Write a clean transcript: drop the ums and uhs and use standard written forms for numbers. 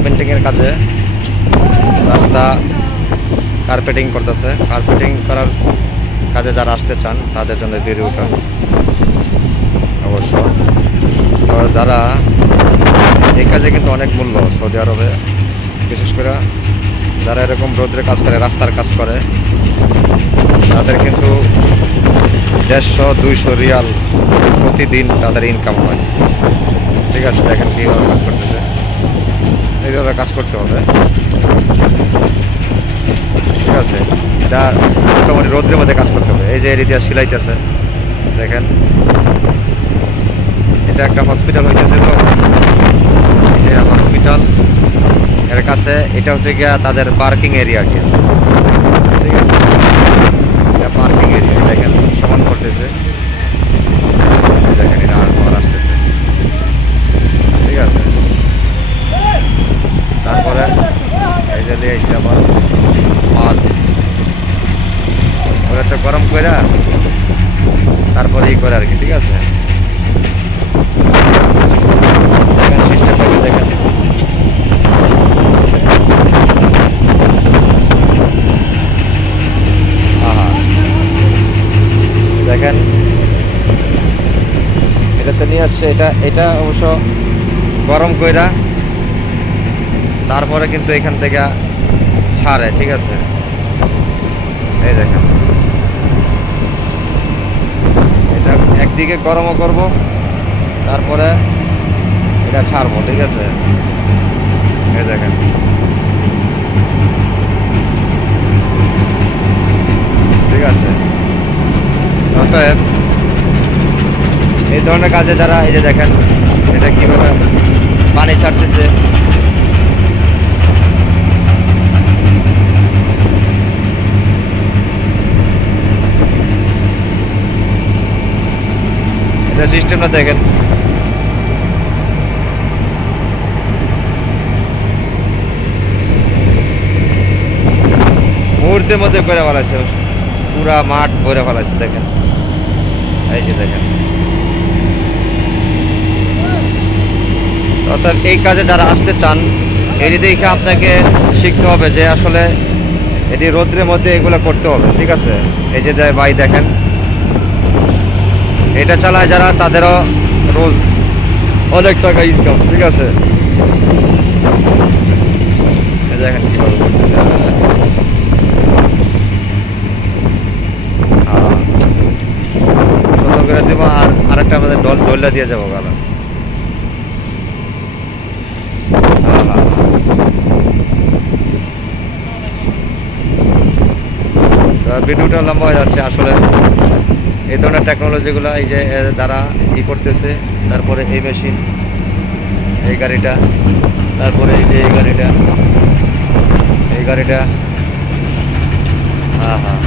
কার্পেন্টিংয়ের কাজে রাস্তা কার্পেটিং করতেছে। কার্পেটিং করার কাজে যারা আসতে চান তাদের জন্য ভিডিওটা অবশ্য। তো যারা এই কাজে কিন্তু অনেক মূল্য সৌদি আরবে, বিশেষ করে যারা এরকম রোদ্রে কাজ করে, রাস্তার কাজ করে, তাদের কিন্তু 150-200 রিয়াল প্রতিদিন তাদের ইনকাম হয়। ঠিক আছে, দেখেন কীভাবে কাজ করতেছে, এইভাবে কাজ করতে হবে। ঠিক আছে, এটা মোটামুটি রোদ্রের মধ্যে কাজ করতে হবে। এই যে এরিয়া সিলাইতেছে, দেখেন এটা একটা হসপিটাল হইতেছে। তো হসপিটাল এর কাছে এটা হচ্ছে গিয়া তাদের পার্কিং এরিয়া গিয়া। ঠিক আছে, এটা পার্কিং এরিয়া। দেখেন সমান করতেছে, দেখেন এটা আর আসতেছে। ঠিক আছে, তারপরে এই যে নিয়ে আইসি আবার মাল ওরা তো গরম করে তারপরে ই করে আর কি। ঠিক আছে, দেখেন সিস্টেমটা দেখেন। দেখেন এটাতে নিয়ে আসছে, এটা অবশ্য গরম কইরা তারপরে কিন্তু এখান থেকে ছাড়ে। ঠিক আছে, এই দেখেন এটা একদিকে গরমও করব, তারপরে এটা ছাড়বো। ঠিক আছে, এই দেখেন ঠিক আছে। অতএব এই ধরনের কাজে যারা, এই যে দেখেন এটা কীভাবে পানি ছাড়তেছে। এটা সিস্টেমটা দেখেন। মুহূর্তের মধ্যে করে ফেলাইছে, পুরা মাঠ ভরে ফেলাইছে। দেখেন এই যে দেখেন। অর্থাৎ এই কাজে যারা আসতে চান, এটি দেখে আপনাকে শিখতে হবে যে আসলে এটি রোদ্রের মধ্যে এগুলো করতে হবে। ঠিক আছে, এই যে ভাই দেখেন এটা চালায় যারা, তাদেরও রোজ অনেক টাকা ইনকাম। ঠিক আছে, দেখেন কীভাবে করতেছে। সুন্দর করে দেবো, আর আরেকটা আমাদের ডলটা দিয়ে যাবো গালা। ভিডিওটা লম্বা হয়ে যাচ্ছে আসলে। এই ধরনের টেকনোলজিগুলো এই যে দ্বারা ই করতেছে। তারপরে এই মেশিন, এই গাড়িটা, তারপরে এই যে এই গাড়িটা, হ্যাঁ হ্যাঁ